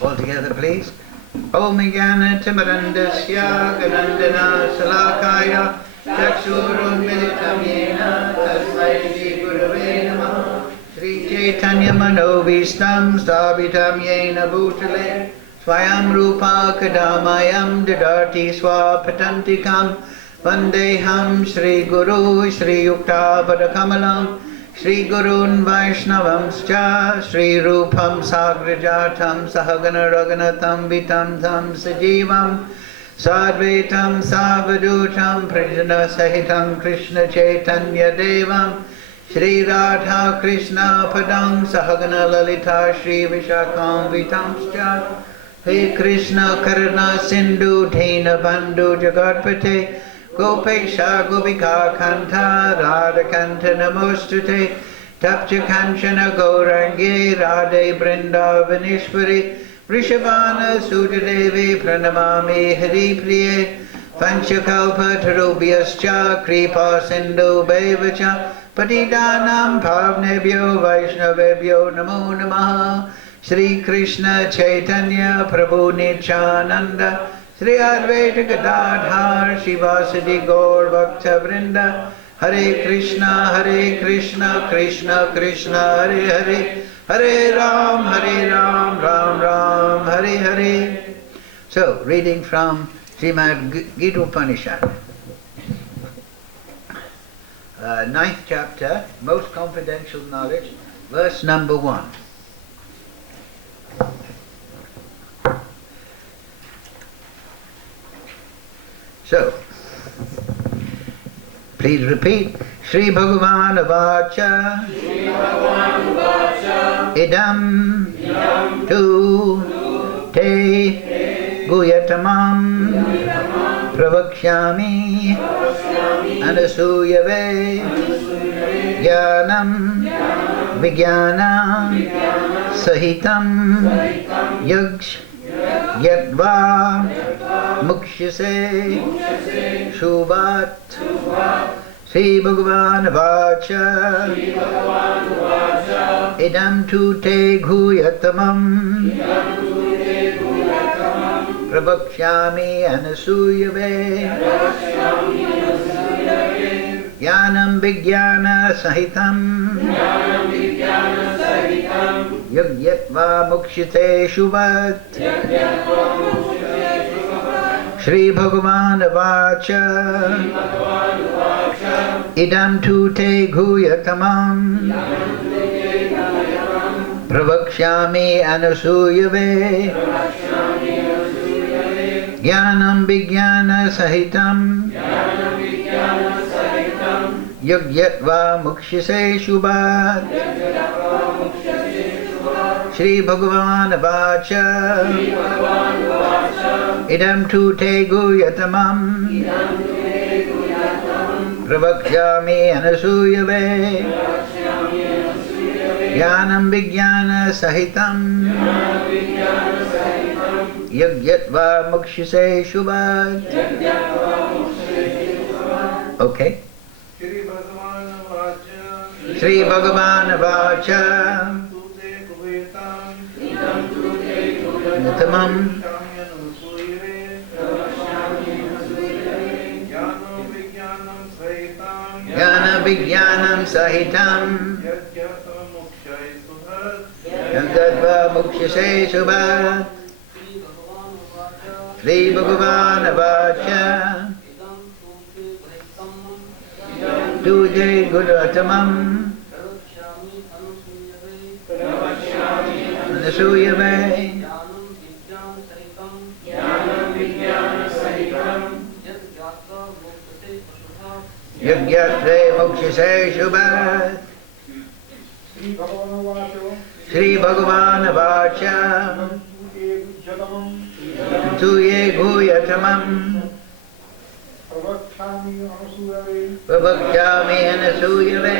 All together, please. Om Jnana Timarandasya Ganandana Salakaya Chakshurum Militam Yena Tasmai Shri Gurave Namaha Shri Chaitanya Manobhistam Sthapitam Yena Bhutale Swayam Rupa Kadamayam Didarti Swapatantikam Vandeham Shri Guru Shri Yukta Padakamalam Shri Gurun Vaishnavamscha Shri Rupam Sagrajatam Sahagana Raganatam Vitam Tam Sajivam Sadvaitam Savadutam Prajana Sahitam Krishna Chaitanya Devam Shri Radha Krishna Padam Sahagana Lalita Shri Vishakam Vitamscha He Krishna Karna Sindhu Dhena Bandhu Jagatpate Gopesha Gopika Kanta Radha Kanta Namostute Tapcha Kanchana Gaurangi Radhe Vrindavanishwari Vrishabhana Sudadevi Pranamami Hari Priye Panchakalpa Tarubhyascha Kripa Sindhu Bevacha Patidanam Pavnebhyo Vaishnavebhyo Namo Namaha Shri Krishna Chaitanya Prabhu Nityananda Shri Advaita Gadadhar Shivasadi Gaur Bhakta Vrinda Hare Krishna Krishna Krishna Hare Hare Hare Ram Ram Ram Hare Hare. So, reading from Srimad Gita Upanishad, 9th chapter, Most Confidential Knowledge, verse number 1. So, please repeat. Shri Bhagavan Vacha Idam Tu Te Guyatamam Pravakshami Anasuyave Jnanam Vijnana Sahitam Yaksh Yadva Mukshase Shubhat Sri Bhagavan Vacha Idam tu te guyatamam Prabhakshami anasuyave Jnanam Vijnana Sahitam Yagyatva Mukshite Shubhat Shri Bhagavan Vacha Idam tu te guyatamam Pravakshami anasuyave Jnanam Vijnana Sahitam Yagyatva Mukshise Shubhat Shri Bhagavan Vacha Idam tu te guyatamam Pravakshami anasuyave Jnanam Vijnana Sahitam Yagyatva Mukshise Shubhat. Okay. Shri Bhagavan Vacha Tamam Jnana Vijnanam Sahitam Yagyatva Mukshise Shubhat. Shri Bhagavan Vacha Tuje Gudatamam Anasuyave Yagyatre Mukshise Shubhat. Shri Bhagavan Vacha Tuye Guyatamam Prabhakshami anasuyave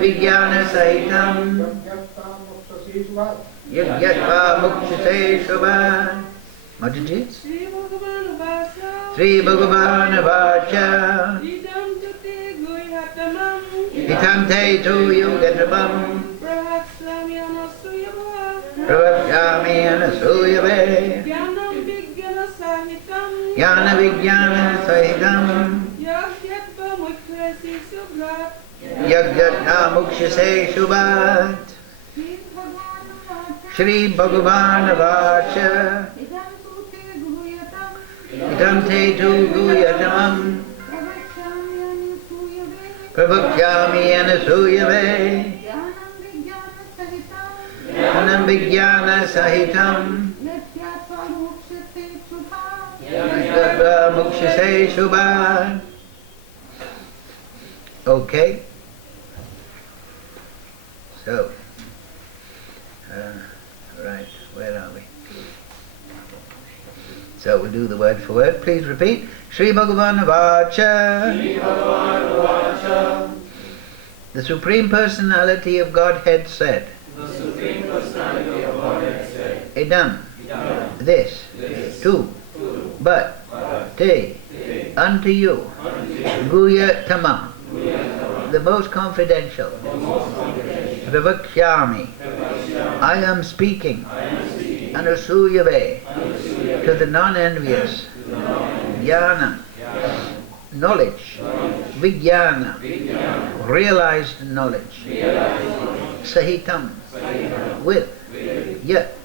Vijnana Sahitam Yagyatva Mukshise Shubhat. What did it? Shri Bhagavan Vacha Itam te tu yugatamam. Pravakyami anasuyave. Jnana vijnana sahitam. Yagyatna mukshase shubhat. Shri Bhagavan Vacha. Idam te tu guyatamam. Pravakyami anasuyave. Jnanam vijnana sahitam. Yagyatna mukshase shubhat. Okay. So, right, where are we? So we'll do the word for word. Please repeat. Shri Bhagavan Vacha. Shri Bhagavan Vacha. The Supreme Personality of Godhead said. The Supreme Personality of Godhead said. Idam. This. Tu. But. Te. Unto you. Guya Tamam. The most confidential. Pravakyami. I am speaking. Anusuyave. To the non-envious. Jnana. Knowledge. Vijnana. Realized knowledge. Sahitam. With. Yet.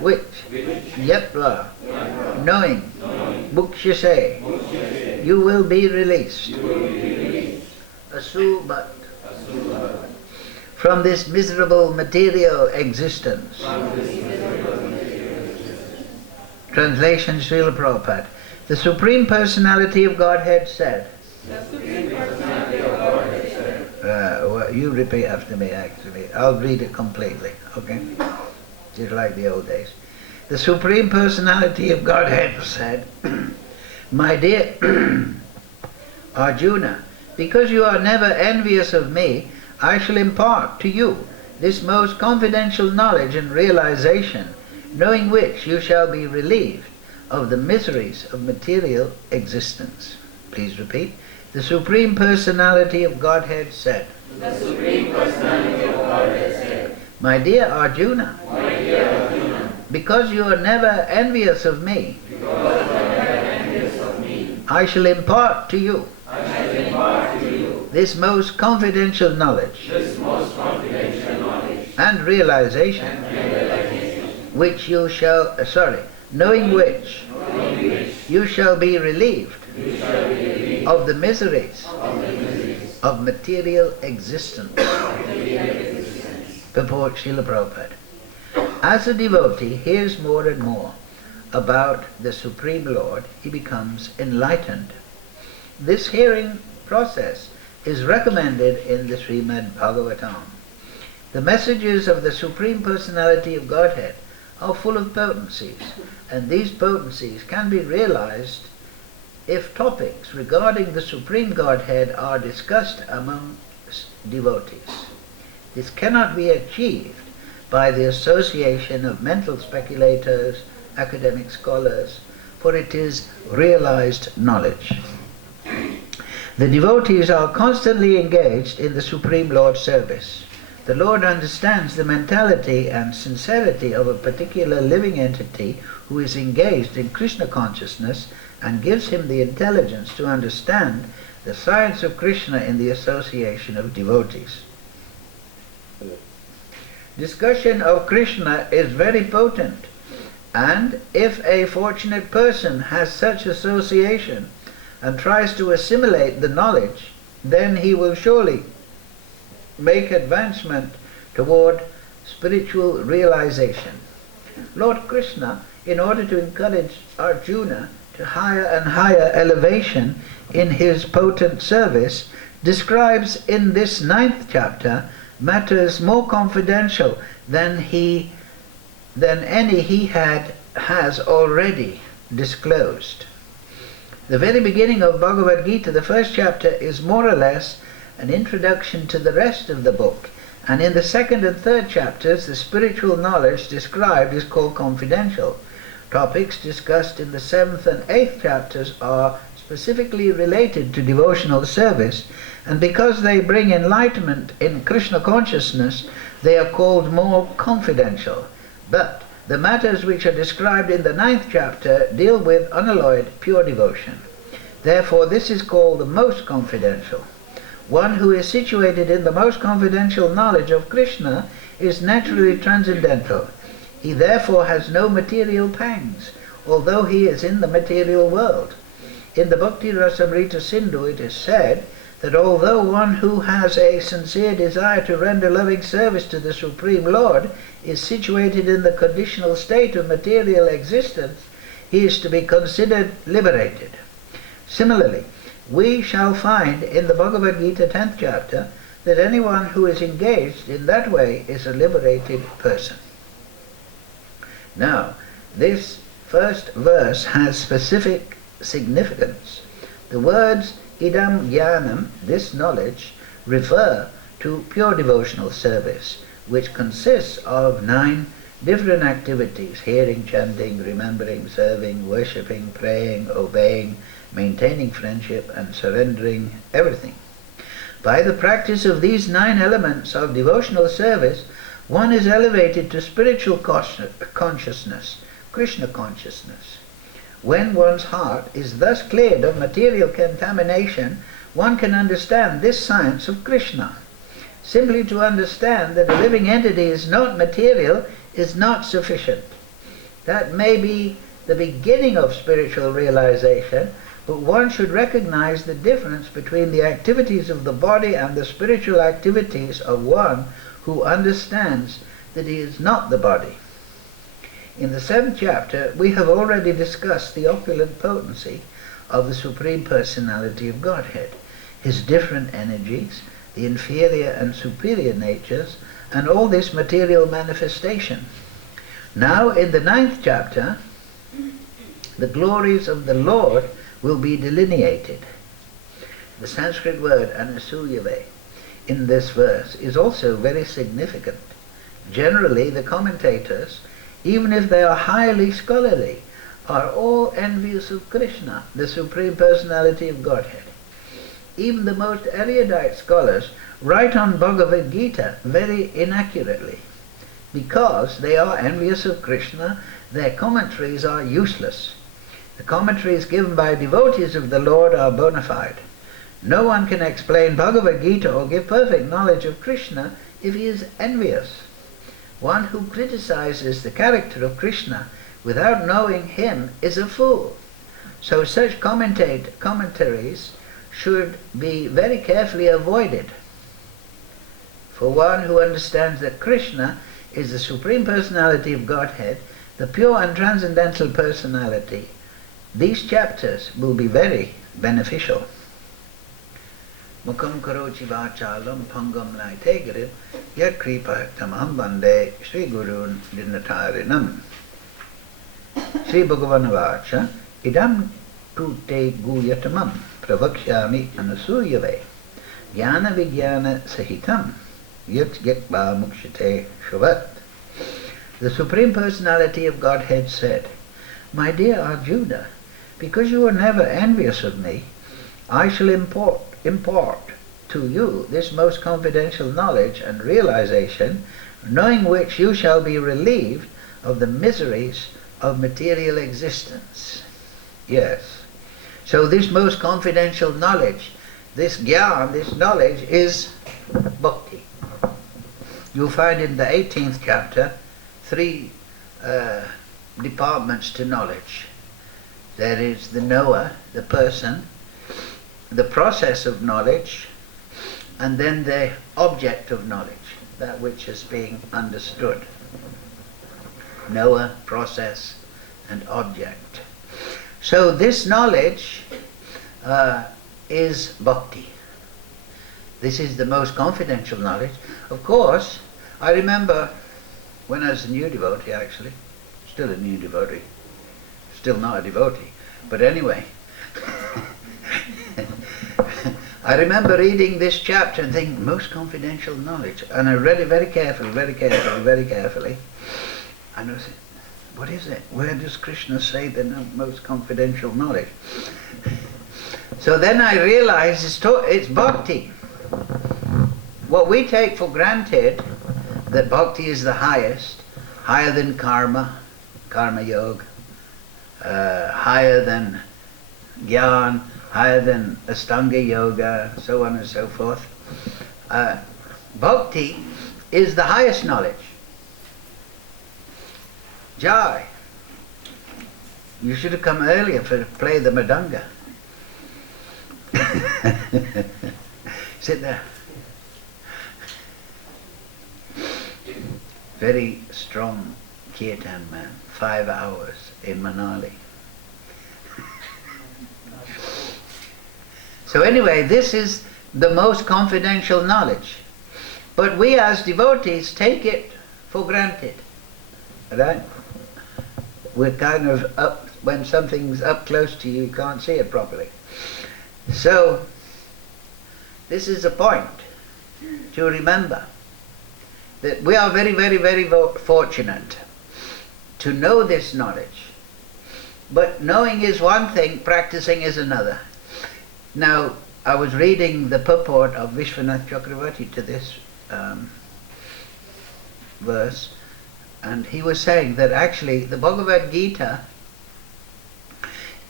Which. Yatva. Knowing. Mukshase. You will be released. Asubat. From this miserable material existence. Translation Srila Prabhupada. The Supreme Personality of Godhead said. The Supreme Personality of Godhead said. Well, you repeat after me actually. I'll read it completely, okay? Just like the old days. The Supreme Personality of Godhead said, My dear Arjuna, because you are never envious of me, I shall impart to you this most confidential knowledge and realization, knowing which you shall be relieved of the miseries of material existence. Please repeat. The Supreme Personality of Godhead said. The Supreme Personality of Godhead said. My dear Arjuna, because you are never envious of me, I shall impart to you this most confidential knowledge, and realization, which you shall, knowing which you shall be relieved of the miseries of material existence. Purport Srila Prabhupada. As a devotee hears more and more about the Supreme Lord, he becomes enlightened. This hearing process is recommended in the Srimad Bhagavatam. The messages of the Supreme Personality of Godhead are full of potencies, and these potencies can be realized if topics regarding the Supreme Godhead are discussed among devotees. This cannot be achieved by the association of mental speculators, academic scholars, for it is realized knowledge. The devotees are constantly engaged in the Supreme Lord's service. The Lord understands the mentality and sincerity of a particular living entity who is engaged in Krishna consciousness and gives him the intelligence to understand the science of Krishna in the association of devotees. Discussion of Krishna is very potent, and if a fortunate person has such association and tries to assimilate the knowledge, then he will surely make advancement toward spiritual realization. Lord Krishna, in order to encourage Arjuna to higher and higher elevation in his potent service, describes in this 9th chapter matters more confidential than any he has already disclosed. The very beginning of Bhagavad Gita, the 1st chapter, is more or less an introduction to the rest of the book, and in the 2nd and 3rd chapters the spiritual knowledge described is called confidential. Topics discussed in the 7th and 8th chapters are specifically related to devotional service, and because they bring enlightenment in Krishna consciousness, they are called more confidential. But the matters which are described in the 9th chapter deal with unalloyed pure devotion. Therefore this is called the most confidential. One who is situated in the most confidential knowledge of Krishna is naturally transcendental. He therefore has no material pangs, although he is in the material world. In the Bhakti Rasamrita Sindhu it is said that although one who has a sincere desire to render loving service to the Supreme Lord is situated in the conditional state of material existence, he is to be considered liberated. Similarly, we shall find in the Bhagavad Gita 10th chapter that anyone who is engaged in that way is a liberated person. Now, this first verse has specific significance. The words idam jnanam, this knowledge, refer to pure devotional service, which consists of 9 different activities: hearing, chanting, remembering, serving, worshipping, praying, obeying, maintaining friendship, and surrendering everything. By the practice of these 9 elements of devotional service, one is elevated to spiritual consciousness, Krishna consciousness. When one's heart is thus cleared of material contamination, one can understand this science of Krishna. Simply to understand that a living entity is not material is not sufficient. That may be the beginning of spiritual realization, but one should recognize the difference between the activities of the body and the spiritual activities of one who understands that he is not the body. In the 7th chapter, we have already discussed the opulent potency of the Supreme Personality of Godhead, his different energies, the inferior and superior natures, and all this material manifestation. Now, in the 9th chapter, the glories of the Lord will be delineated. The Sanskrit word anasuyave in this verse is also very significant. Generally, the commentators, even if they are highly scholarly, are all envious of Krishna, the Supreme Personality of Godhead. Even the most erudite scholars write on Bhagavad Gita very inaccurately. Because they are envious of Krishna, their commentaries are useless. The commentaries given by devotees of the Lord are bona fide. No one can explain Bhagavad Gita or give perfect knowledge of Krishna if he is envious. One who criticizes the character of Krishna without knowing him is a fool. So such commentaries should be very carefully avoided. For one who understands that Krishna is the Supreme Personality of Godhead, the pure and transcendental personality, these chapters will be very beneficial. Mukam karochi vachalam pangam naitegarim yat kripa tamaham bande Sri Gurun dinatarinam. Sri Bhagavan vacha idam tu te guyatamam pravakshami anasuyave jnana vijnana sahitam yat yakba mukshite shuvat. The Supreme Personality of Godhead said, "My dear Arjuna, because you are never envious of me, I shall impart to you this most confidential knowledge and realization, knowing which you shall be relieved of the miseries of material existence." Yes. So this most confidential knowledge, this jnana, this knowledge is bhakti. You'll find in the 18th chapter 3 departments to knowledge. There is the knower, the person, the process of knowledge, and then the object of knowledge, that which is being understood. Knower, process, and object. So this knowledge is bhakti. This is the most confidential knowledge. Of course, I remember when I was a new devotee, actually, still a new devotee, still not a devotee, but anyway, I remember reading this chapter and thinking, most confidential knowledge, and I read it very carefully, and I said, what is it? Where does Krishna say the most confidential knowledge? So then I realized it's bhakti. What we take for granted, that bhakti is the highest, higher than karma yoga, higher than jnana, higher than Astanga yoga, so on and so forth. Bhakti is the highest knowledge. Jai, you should have come earlier to play the mridanga. Sit there. Very strong kirtan man, 5 hours in Manali. So anyway, this is the most confidential knowledge. But we as devotees take it for granted. Right? We're kind of up, when something's up close to you, you can't see it properly. So, this is a point to remember, that we are very, very, very fortunate to know this knowledge. But knowing is one thing, practicing is another. Now, I was reading the purport of Vishwanath Chakravarti to this verse, and he was saying that actually the Bhagavad Gita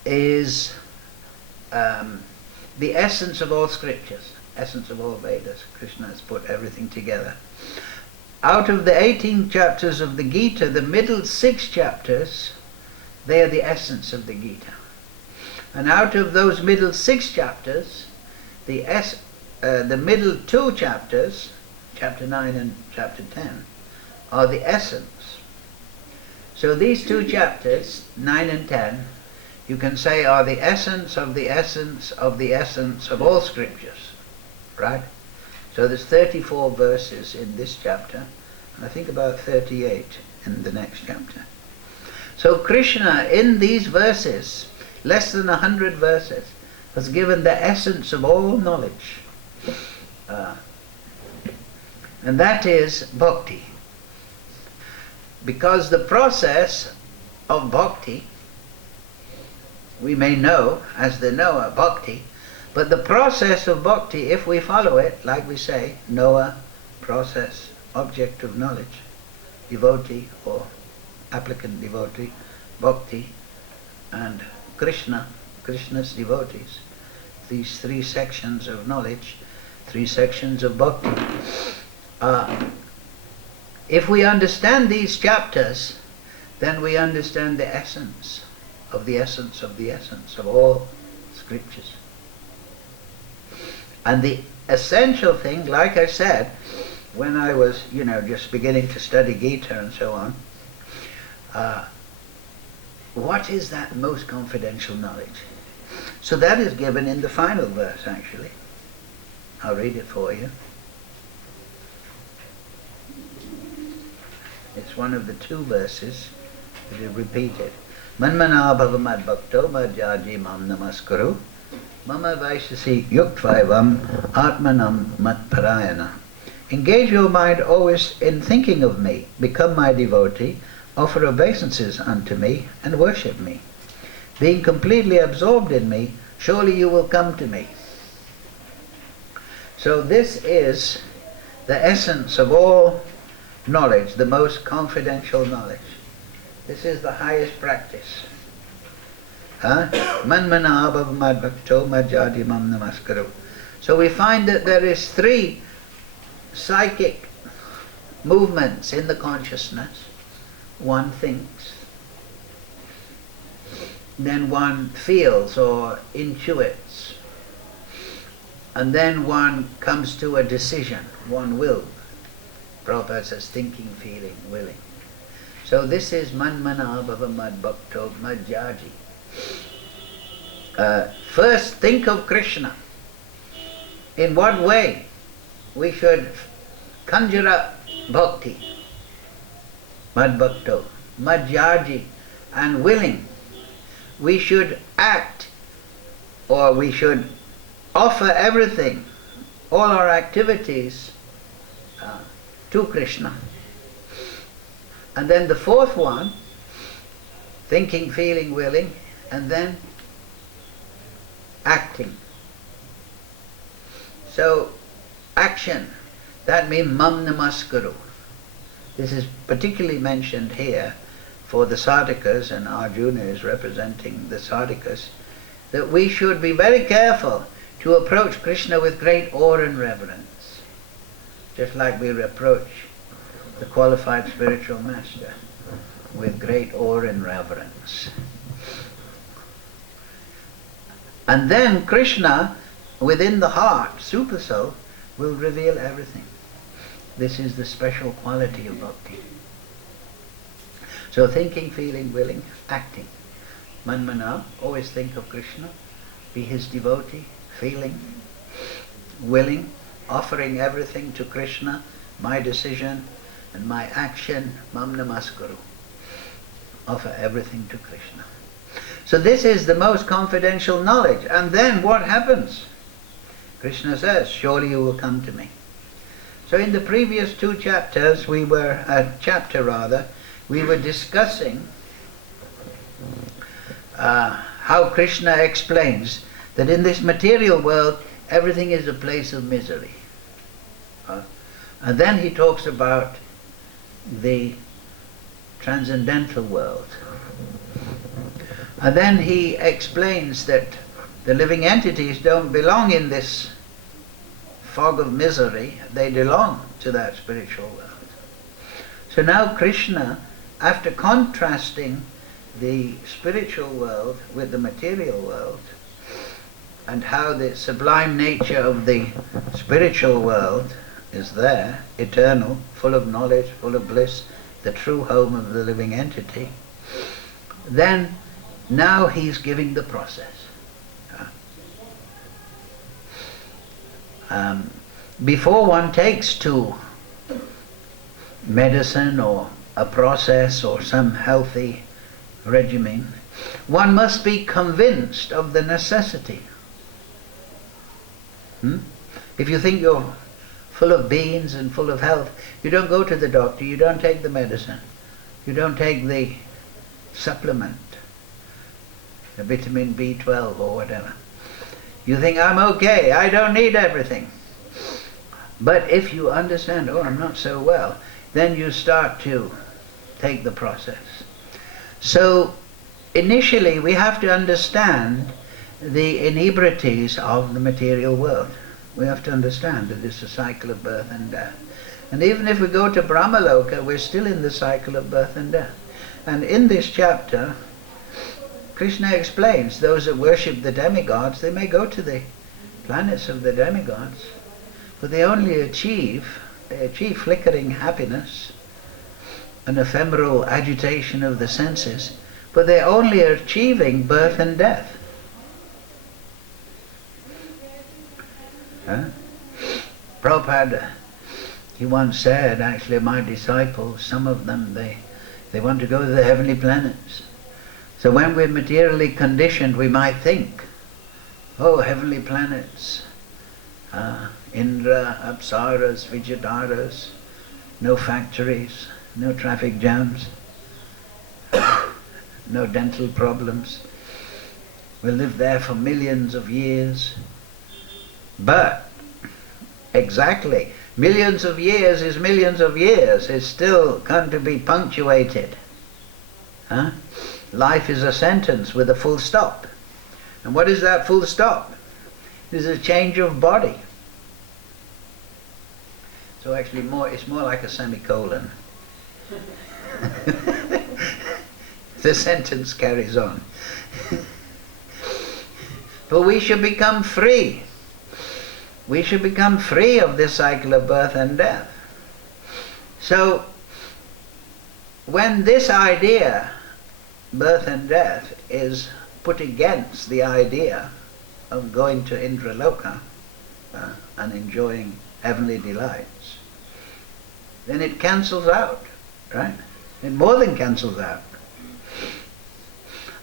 is the essence of all scriptures, essence of all Vedas. Krishna has put everything together. Out of the 18 chapters of the Gita, the middle 6 chapters, they are the essence of the Gita. And out of those middle 6 chapters, the middle 2 chapters, chapter 9 and chapter 10, are the essence. So these 2 chapters, 9 and 10, you can say are the essence of the essence of the essence of all scriptures. Right? So there's 34 verses in this chapter, and I think about 38 in the next chapter. So Krishna, in these verses, less than 100 verses, has given the essence of all knowledge. And that is bhakti. Because the process of bhakti, we may know as the knower bhakti, but the process of bhakti, if we follow it, like we say, knower, process, object of knowledge, devotee or applicant devotee, bhakti, and Krishna, Krishna's devotees. These 3 sections of knowledge, 3 sections of bhakti. If we understand these chapters, then we understand the essence of the essence of the essence of all scriptures. And the essential thing, like I said, when I was, just beginning to study Gita and so on, what is that most confidential knowledge? So that is given in the final verse, actually. I'll read it for you. It's one of the 2 verses that are repeated. Manmana bhava mad bhakto madhyaji mam namaskuru mama vaishasi yuktvaivam atmanam matparayana. Engage your mind always in thinking of me, become my devotee, offer obeisances unto me, and worship me. Being completely absorbed in me, surely you will come to me. So this is the essence of all knowledge, the most confidential knowledge. This is the highest practice. Manmana bhava mad bhakto madhyadi mam namaskaru. So we find that there is 3 psychic movements in the consciousness. One thinks, then one feels or intuits, and then one comes to a decision, one will. Prabhupada says thinking, feeling, willing. So this is manmana bhava mad bhakto madhyaji. First think of Krishna. In what way we should conjure up bhakti, mad bhakto, madhyaji, and willing. We should act, or we should offer everything, all our activities to Krishna. And then the 4th one, thinking, feeling, willing, and then acting. So, action, that means mam namaskaru. This is particularly mentioned here for the sadhakas, and Arjuna is representing the sadhakas, that we should be very careful to approach Krishna with great awe and reverence, just like we approach the qualified spiritual master with great awe and reverence. And then Krishna, within the heart, Supersoul, will reveal everything. This is the special quality of bhakti. So thinking, feeling, willing, acting. Manmana, always think of Krishna, be his devotee, feeling, willing, offering everything to Krishna, my decision and my action, mam namaskaru. Offer everything to Krishna. So this is the most confidential knowledge. And then what happens? Krishna says, surely you will come to me. So in the previous two chapters, we were discussing how Krishna explains that in this material world, everything is a place of misery. And then he talks about the transcendental world. And then he explains that the living entities don't belong in this fog of misery, they belong to that spiritual world. So now Krishna, after contrasting the spiritual world with the material world, and how the sublime nature of the spiritual world is there, eternal, full of knowledge, full of bliss, the true home of the living entity, then now he's giving the process. Before one takes to medicine or a process or some healthy regimen, one must be convinced of the necessity. If you think you're full of beans and full of health, you don't go to the doctor, you don't take the medicine, you don't take the supplement, the vitamin B12 or whatever. You think, I'm okay, I don't need everything. But if you understand, oh, I'm not so well, then you start to take the process. So initially we have to understand the inebrities of the material world. We have to understand that it's a cycle of birth and death. And even if we go to Brahmaloka, we're still in the cycle of birth and death. And in this chapter, Krishna explains those that worship the demigods, they may go to the planets of the demigods, but they only achieve flickering happiness, an ephemeral agitation of the senses, but they're only achieving birth and death. Prabhupada, he once said, actually, my disciples, some of them, they want to go to the heavenly planets. So when we're materially conditioned, we might think, oh, heavenly planets, Indra, Apsaras, Vijayadaras, no factories, no traffic jams, no dental problems. We'll live there for millions of years. But, exactly, millions of years is millions of years. It's still going to be punctuated. Life is a sentence with a full stop. And what is that full stop? It is a change of body. So actually it's more like a semicolon. The sentence carries on. But we should become free. We should become free of this cycle of birth and death. So when this idea, birth and death, is put against the idea of going to Indraloka and enjoying heavenly delights, then it cancels out, right? It more than cancels out.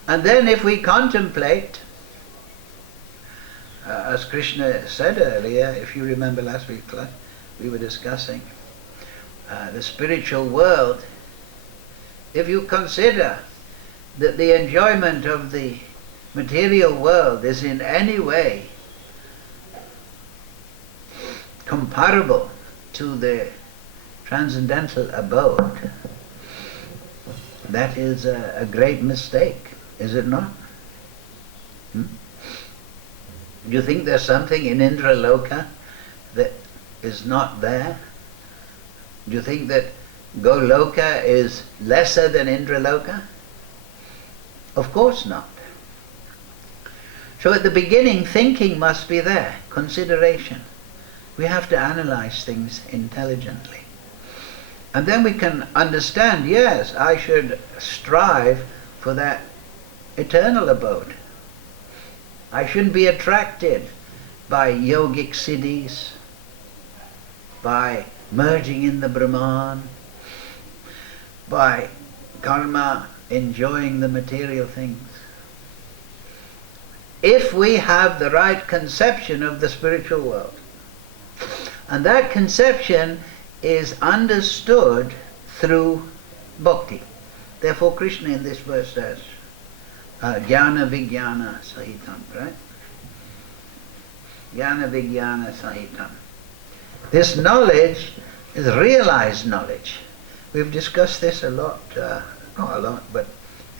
And then if we contemplate, as Krishna said earlier, if you remember last week's class, we were discussing the spiritual world. If you consider that the enjoyment of the material world is in any way comparable to the transcendental abode, that is a great mistake, is it not? Do you think there's something in Indraloka that is not there? Do you think that Goloka is lesser than Indraloka? Of course not. So at the beginning, thinking must be there, consideration. We have to analyze things intelligently. And then we can understand, yes, I should strive for that eternal abode. I shouldn't be attracted by yogic siddhis, by merging in the Brahman, by karma, enjoying the material things. If we have the right conception of the spiritual world, and that conception is understood through bhakti. Therefore Krishna in this verse says, jnana vijnana sahitam, right? Jnana vijnana sahitam. This knowledge is realized knowledge. We've discussed this a lot, not a lot, but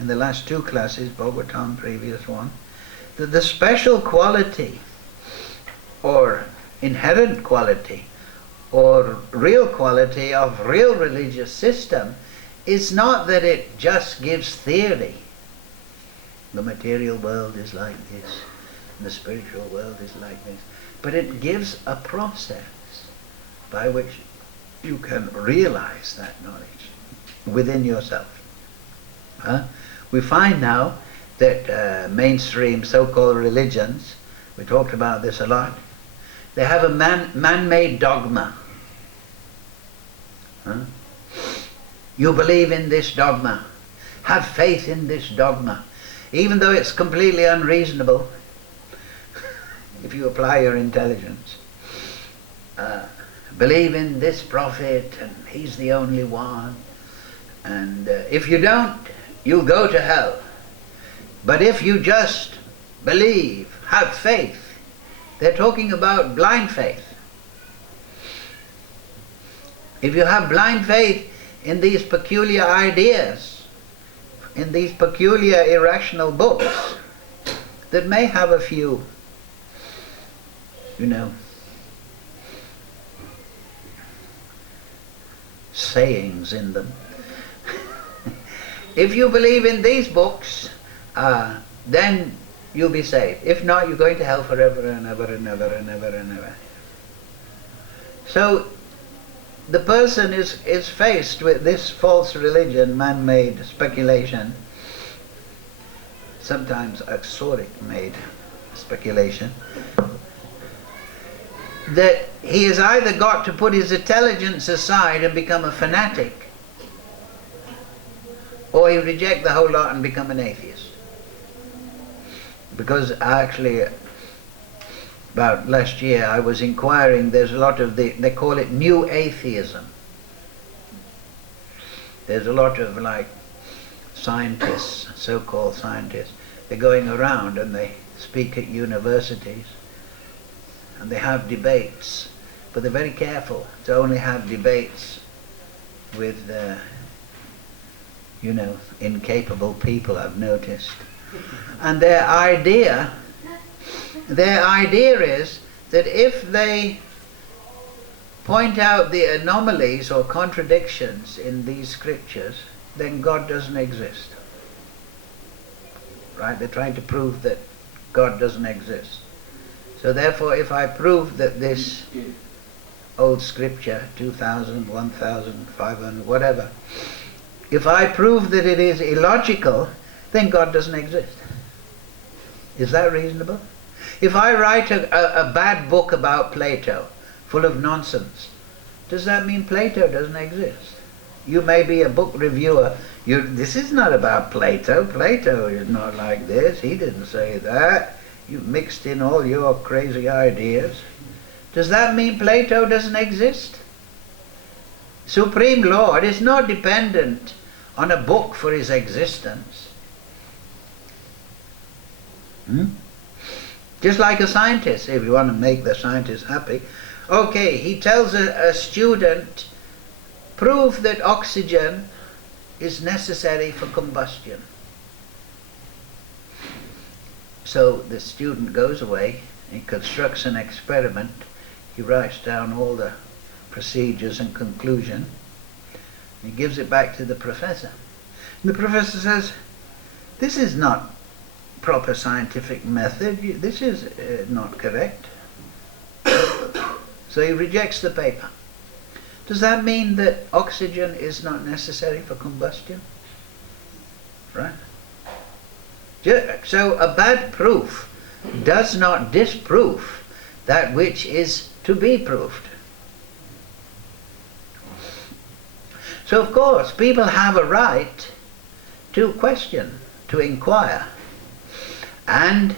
in the last two classes, Bhagavatam, previous one, that the special quality or inherent quality or real quality of real religious system is not that it just gives theory. The material world is like this, the spiritual world is like this, but it gives a process by which you can realize that knowledge within yourself. We find now that mainstream so-called religions, we talked about this a lot, they have a man-made dogma. You believe in this dogma, have faith in this dogma, even though it's completely unreasonable if you apply your intelligence. Believe in this prophet and he's the only one, and if you don't, you'll go to hell. But if you just believe, have faith, they're talking about blind faith. If you have blind faith in these peculiar ideas, in these peculiar irrational books that may have a few, sayings in them. If you believe in these books, then you'll be saved. If not, you're going to hell forever and ever and ever and ever and ever. So the person is faced with this false religion, man-made speculation, sometimes exotic-made speculation, that he has either got to put his intelligence aside and become a fanatic, or he reject the whole lot and become an atheist. Because actually, about last year, I was inquiring, there's a lot of they call it new atheism. There's a lot of scientists, so-called scientists, they're going around and they speak at universities and they have debates, but they're very careful to only have debates with, incapable people, I've noticed. And their idea is that if they point out the anomalies or contradictions in these scriptures, then God doesn't exist. Right? They're trying to prove that God doesn't exist. So therefore, if I prove that this old scripture, 2,000, 1,500, whatever, if I prove that it is illogical, then God doesn't exist. Is that reasonable? If I write a bad book about Plato, full of nonsense, does that mean Plato doesn't exist? You may be a book reviewer. This is not about Plato. Plato is not like this. He didn't say that. You've mixed in all your crazy ideas. Does that mean Plato doesn't exist? Supreme Lord is not dependent on a book for his existence. Just like a scientist, if you want to make the scientist happy. Okay, he tells a student, prove that oxygen is necessary for combustion. So the student goes away, he constructs an experiment, he writes down all the procedures and conclusion, he gives it back to the professor. And the professor says, this is not proper scientific method, this is not correct. So he rejects the paper. Does that mean that oxygen is not necessary for combustion? Right? So a bad proof does not disprove that which is to be proved. So of course people have a right to question, to inquire. And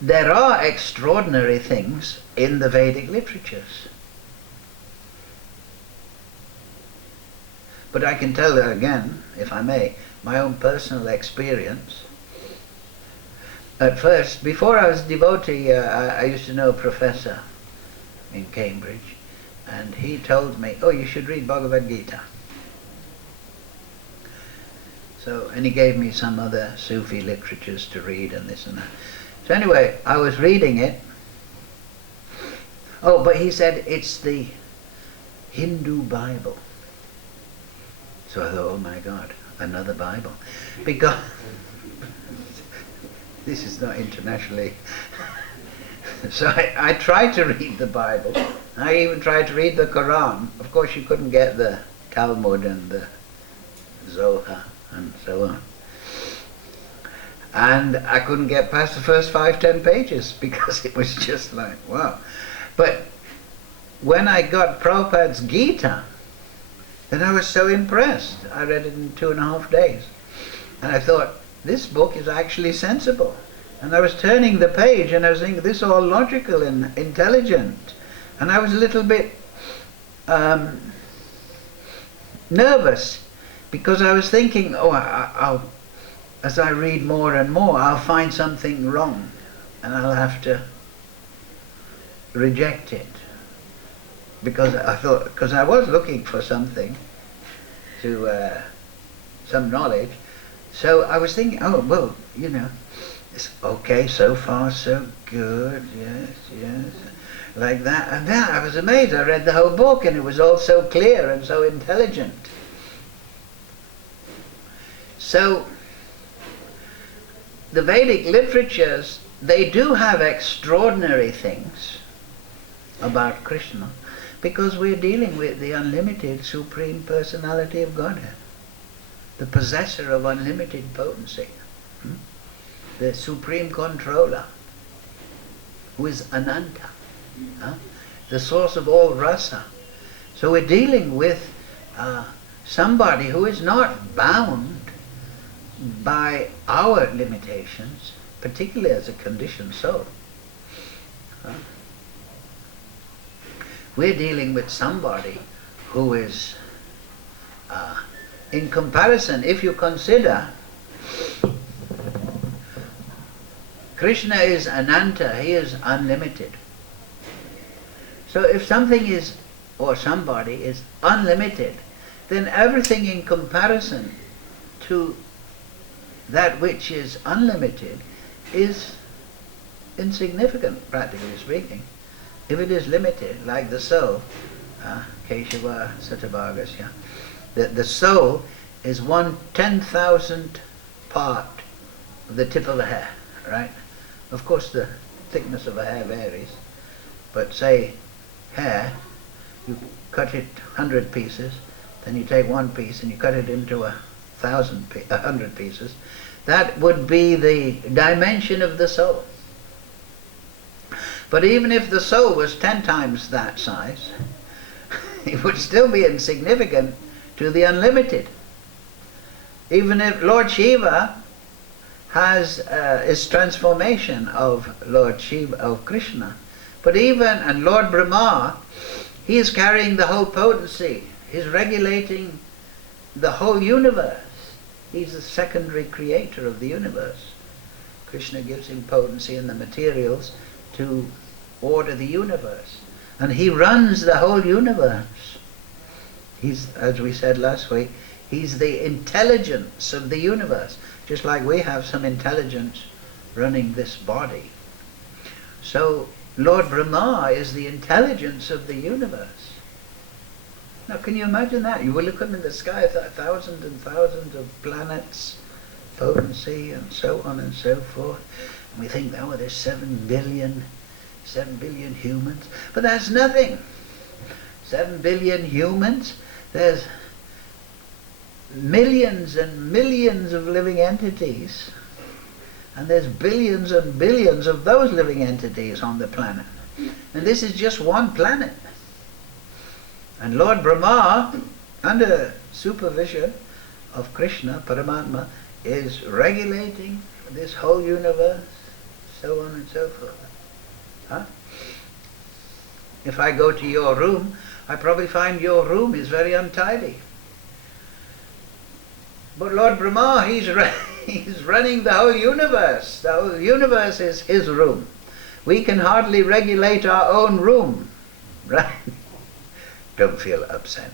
there are extraordinary things in the Vedic literatures. But I can tell you again, if I may, my own personal experience. At first, before I was a devotee, I used to know a professor in Cambridge, and he told me, oh, you should read Bhagavad Gita. So, and he gave me some other Sufi literatures to read and this and that. So anyway, I was reading it. Oh, but he said it's the Hindu Bible. So I thought, oh my God, another Bible. Because this is not internationally. So I tried to read the Bible. I even tried to read the Quran. Of course you couldn't get the Talmud and the Zohar and so on. And I couldn't get past the first 5-10 pages because it was just like, wow. But when I got Prabhupada's Gita, then I was so impressed. I read it in 2.5 days. And I thought, this book is actually sensible. And I was turning the page and I was thinking, this is all logical and intelligent. And I was a little bit nervous because I was thinking, oh, as I read more and more, I'll find something wrong and I'll have to reject it. Because I thought, because I was looking for something to, some knowledge. So I was thinking, oh, well, you know, it's okay, so far so good, yes, like that. And then I was amazed. I read the whole book and it was all so clear and so intelligent. So the Vedic literatures, they do have extraordinary things about Krishna because we're dealing with the unlimited Supreme Personality of Godhead, the possessor of unlimited potency, the Supreme Controller, who is Ananta, the source of all rasa. So we're dealing with somebody who is not bound by our limitations, particularly as a conditioned soul. We're dealing with somebody who is, in comparison, if you consider Krishna is Ananta, he is unlimited. So if something is, or somebody is unlimited, then everything in comparison to that which is unlimited is insignificant, practically speaking. If it is limited, like the soul, Keshava Satabhagasya, the soul is 1/10,000th part of the tip of a hair, right? Of course the thickness of a hair varies, but say hair, you cut it 100 pieces, then you take one piece and you cut it into 100 pieces. That would be the dimension of the soul. But even if the soul was 10 times that size, it would still be insignificant to the unlimited. Even if Lord Shiva has his transformation of Lord Shiva, of Krishna, but even, and Lord Brahma, he is carrying the whole potency. He's regulating the whole universe. He's the secondary creator of the universe. Krishna gives him potency and the materials to order the universe. And he runs the whole universe. He's, as we said last week, he's the intelligence of the universe, just like we have some intelligence running this body. So Lord Brahma is the intelligence of the universe. Now can you imagine that? You will look up in the sky, thousands and thousands of planets, potency and so on and so forth. And we think, oh, there's 7 billion humans. But that's nothing. 7 billion humans, there's millions and millions of living entities. And there's billions and billions of those living entities on the planet. And this is just one planet. And Lord Brahma, under supervision of Krishna, Paramatma, is regulating this whole universe, so on and so forth. Huh? If I go to your room, I probably find your room is very untidy. But Lord Brahma, he's running the whole universe. The whole universe is his room. We can hardly regulate our own room, right? Don't feel upset.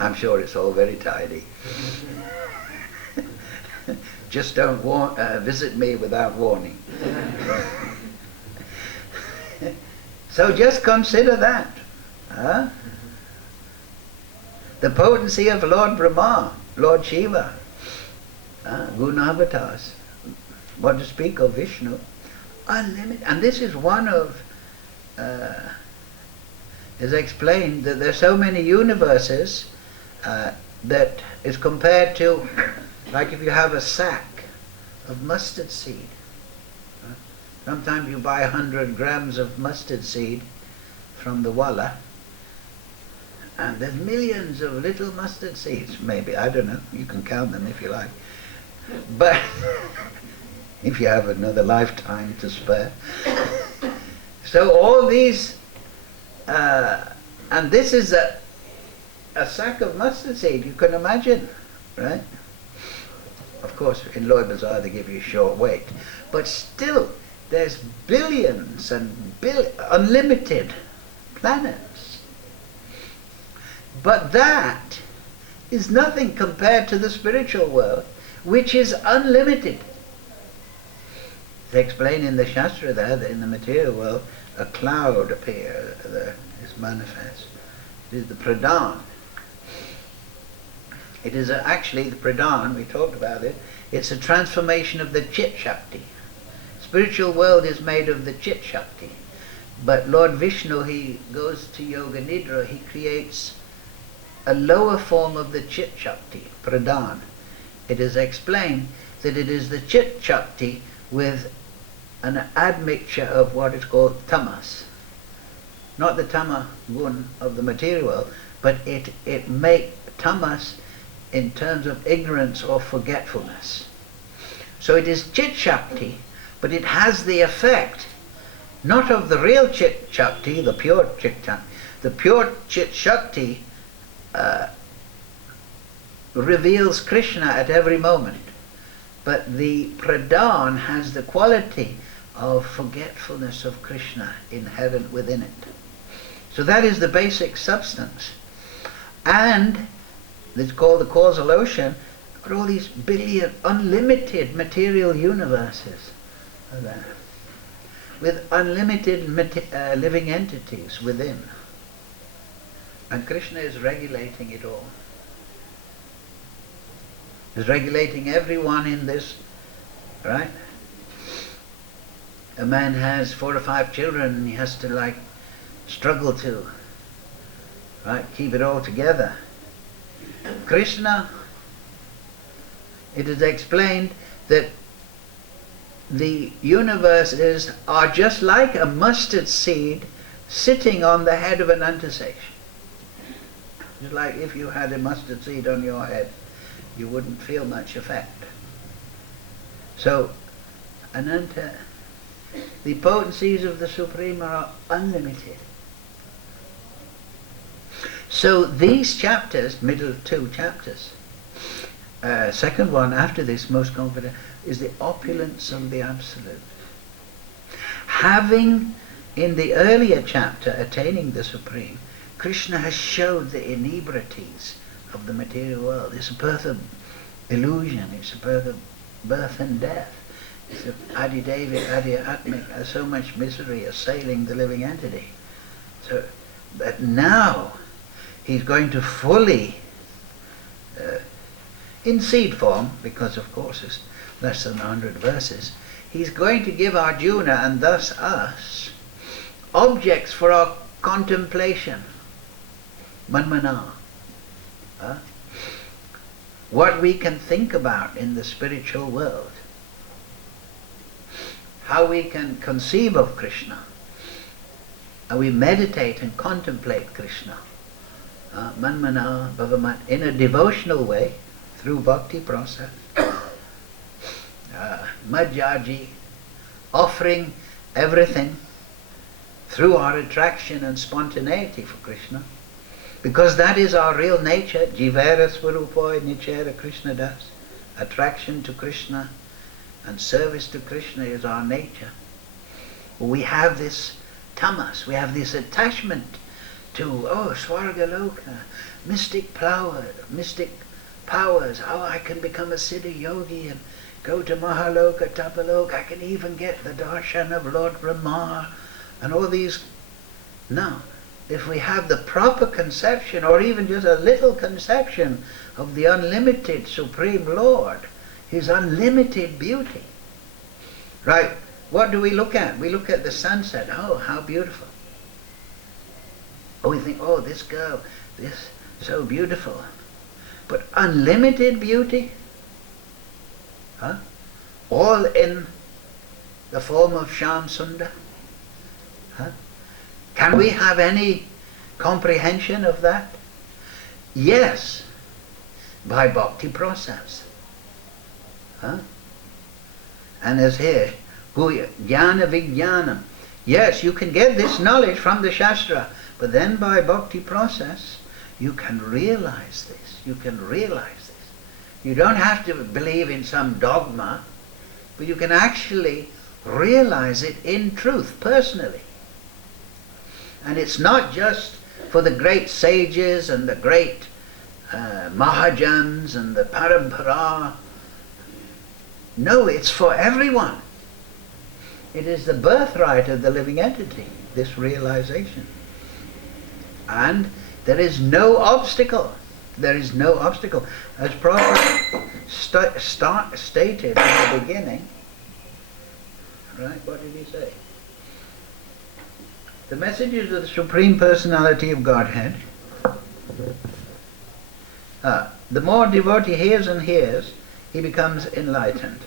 I'm sure it's all very tidy. Just don't visit me without warning. So just consider that. Huh? The potency of Lord Brahma, Lord Shiva, Gunavatars, what to speak of Vishnu, unlimited. And this is one of, is explained that there's so many universes that is compared to, like if you have a sack of mustard seed. Sometimes you buy 100 grams of mustard seed from the Walla, and there's millions of little mustard seeds, maybe, I don't know, you can count them if you like. But if you have another lifetime to spare. So all these, and this is a sack of mustard seed, you can imagine, right? Of course, in Loi Bazaar they give you short weight, but still, there's billions and unlimited planets. But that is nothing compared to the spiritual world, which is unlimited. They explain in the Shastra there that in the material world, a cloud appears, is manifest. It is the Pradhan. It is actually the Pradhan, we talked about it, it's a transformation of the Chit Shakti. Spiritual world is made of the Chit Shakti. But Lord Vishnu, he goes to Yoga Nidra, he creates a lower form of the Chit Shakti, Pradhan. It is explained that it is the Chit Shakti with an admixture of what is called tamas. Not the tama gun of the material world, but it makes tamas in terms of ignorance or forgetfulness. So it is Chit Shakti, but it has the effect not of the real Chit Shakti, the pure Chit Shakti. The pure Chit Shakti reveals Krishna at every moment, but the Pradhan has the quality of forgetfulness of Krishna inherent within it. So that is the basic substance. And it's called the causal ocean, but all these billion, unlimited material universes are there, with unlimited living entities within. And Krishna is regulating it all. He's regulating everyone in this, right? A man has 4 or 5 children and he has to struggle to, right, keep it all together. Krishna, it is explained that the universes are just like a mustard seed sitting on the head of an antasation. Just like if you had a mustard seed on your head, you wouldn't feel much effect. So, Ananta, the potencies of the Supreme are unlimited. So these chapters, middle 2 chapters, second one after this, most confident, is the opulence of the Absolute. Having, in the earlier chapter, attaining the Supreme, Krishna has showed the inebrities of the material world. It's a birth of illusion, it's a birth of birth and death. It's a Adidevi, Adi-Atmik, so much misery assailing the living entity. So, but now he's going to fully, in seed form, because of course it's less than 100 verses, he's going to give Arjuna, and thus us, objects for our contemplation. Manmana. What we can think about in the spiritual world. How we can conceive of Krishna. How we meditate and contemplate Krishna. Manmana Bhavamat, in a devotional way, through bhakti process. Madhyaji, offering everything through our attraction and spontaneity for Krishna, because that is our real nature. Jivera Swarupoi Nichera Krishna Das. Attraction to Krishna and service to Krishna is our nature. We have this tamas, we have this attachment to, Swargaloka, mystic powers, how I can become a Siddha yogi and go to Mahaloka, Tapaloka, I can even get the darshan of Lord Brahma and all these. No, if we have the proper conception, or even just a little conception of the unlimited Supreme Lord, His unlimited beauty, right, what do we look at? We look at the sunset. Oh, how beautiful. Oh, we think, oh, this girl, this so beautiful. But unlimited beauty, all in the form of Shyam Sundar. Can we have any comprehension of that? Yes, by bhakti process. And as here, jnana vijnanam. Yes, you can get this knowledge from the Shastra, but then by bhakti process, you can realize this. You can realize this. You don't have to believe in some dogma, but you can actually realize it in truth, personally. And it's not just for the great sages and the great Mahajans and the Parampara. No, it's for everyone. It is the birthright of the living entity, this realization. And there is no obstacle. There is no obstacle. As Prabhu stated in the beginning, right, what did he say? The messages of the Supreme Personality of Godhead, the more devotee hears and hears, he becomes enlightened.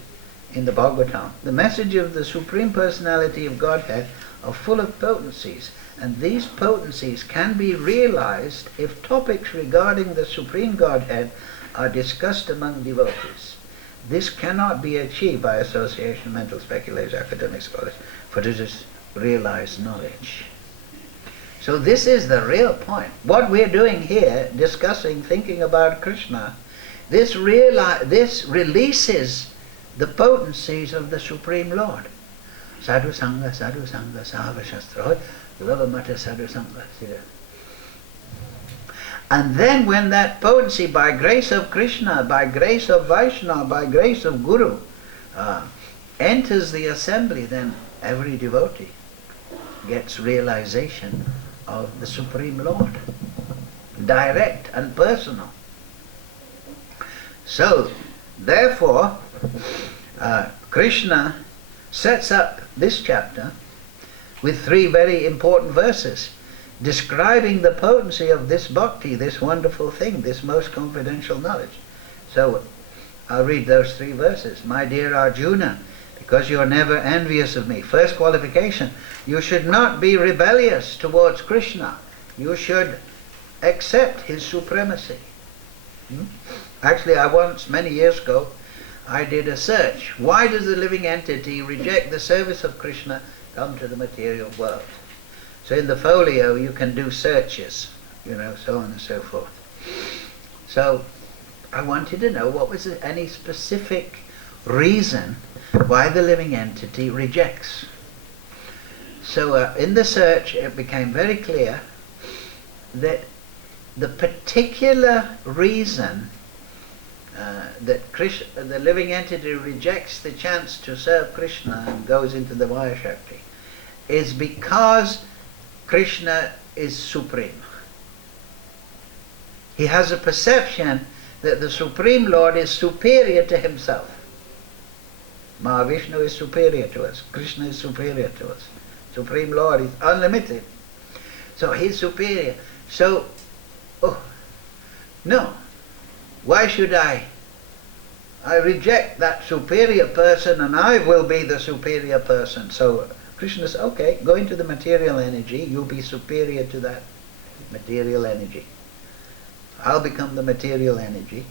In the Bhagavatam, the message of the Supreme Personality of Godhead are full of potencies, and these potencies can be realized if topics regarding the Supreme Godhead are discussed among devotees. This cannot be achieved by association, mental speculation, academic scholars, for it is realized knowledge. So this is the real point. What we're doing here, discussing, thinking about Krishna, this releases the potencies of the Supreme Lord. Sadhu Sangha, Sahava Shastra, Lavamata Sadhu Sangha. And then when that potency, by grace of Krishna, by grace of Vaishnava, by grace of Guru, enters the assembly, then every devotee gets realization of the Supreme Lord, direct and personal. So, therefore, Krishna sets up this chapter with 3 very important verses describing the potency of this bhakti, this wonderful thing, this most confidential knowledge. So I'll read those 3 verses. My dear Arjuna, because you are never envious of me. First qualification, you should not be rebellious towards Krishna. You should accept his supremacy. Actually, many years ago, I did a search. Why does the living entity reject the service of Krishna, come to the material world? So in the folio you can do searches, so on and so forth. So I wanted to know what was any specific reason why the living entity rejects. So in the search it became very clear that the particular reason that the living entity rejects the chance to serve Krishna and goes into the Maya Shakti is because Krishna is supreme. He has a perception that the Supreme Lord is superior to himself. Mahavishnu is superior to us. Krishna is superior to us. Supreme Lord is unlimited. So he's superior. So, no. Why should I reject that superior person and I will be the superior person. So Krishna says, okay, go into the material energy, you'll be superior to that material energy. I'll become the material energy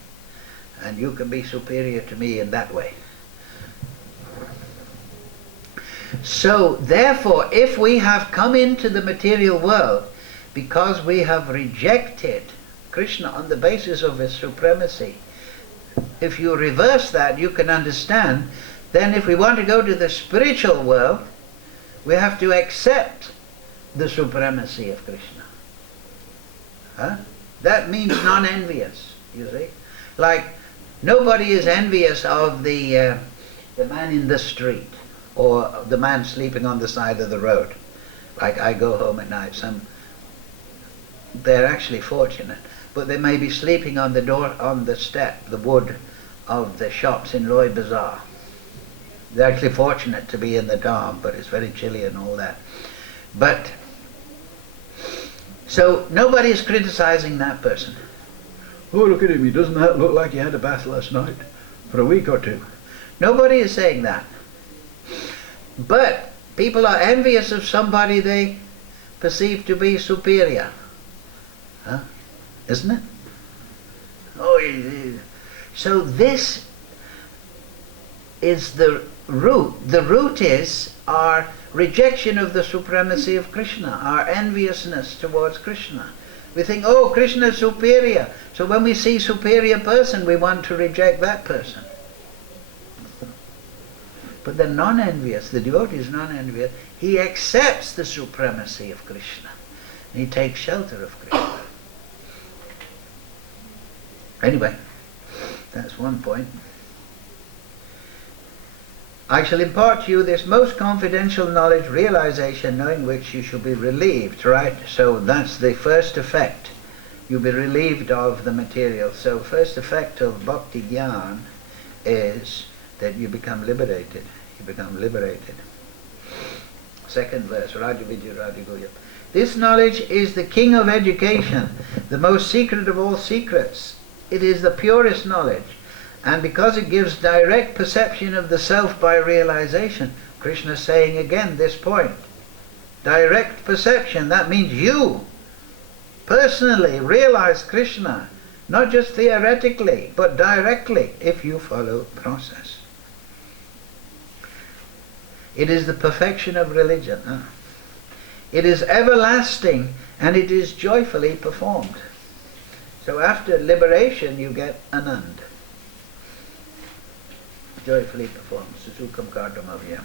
and you can be superior to me in that way. So therefore, if we have come into the material world because we have rejected Krishna on the basis of his supremacy, if you reverse that, you can understand, then if we want to go to the spiritual world, we have to accept the supremacy of Krishna. Huh? That means non-envious, you see. Like, nobody is envious of the man in the street or the man sleeping on the side of the road. Like, I go home at night, they're actually fortunate, but they may be sleeping on the door, on the step, the wood of the shops in Roy Bazaar. They're actually fortunate to be in the dorm, but it's very chilly and all that. But, so nobody is criticizing that person. Oh, look at him, he doesn't look like he had a bath last night for a week or two. Nobody is saying that. But people are envious of somebody they perceive to be superior. Huh? Isn't it? Oh, so this is the root. The root is our rejection of the supremacy of Krishna, our enviousness towards Krishna. We think, oh, Krishna is superior. So when we see superior person, we want to reject that person. But the non-envious, the devotee is non-envious. He accepts the supremacy of Krishna. He takes shelter of Krishna. Anyway, that's one point. I shall impart to you this most confidential knowledge, realization, knowing which you shall be relieved, right? So that's the first effect. You'll be relieved of the material. So first effect of bhakti jnana is that you become liberated. You become liberated. Second verse, Raja Vidya Raja Guya. This knowledge is the king of education, the most secret of all secrets. It is the purest knowledge. And because it gives direct perception of the self by realization, Krishna is saying again this point. Direct perception, that means you personally realize Krishna, not just theoretically, but directly, if you follow the process. It is the perfection of religion. It is everlasting and it is joyfully performed. So after liberation you get anand. Joyfully performed. Susukham kardam avyayam.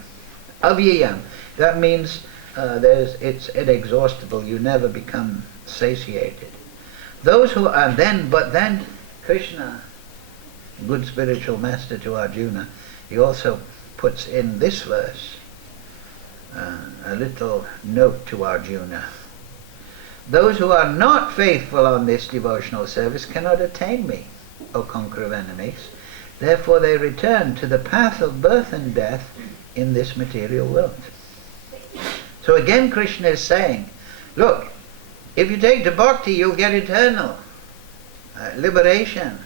Avyayam. That means it's inexhaustible. You never become satiated. Those who are but then Krishna, good spiritual master to Arjuna, he also puts in this verse a little note to Arjuna. Those who are not faithful on this devotional service cannot attain me, O conqueror of enemies. Therefore they return to the path of birth and death in this material world. So again Krishna is saying, look, if you take to bhakti, you'll get eternal liberation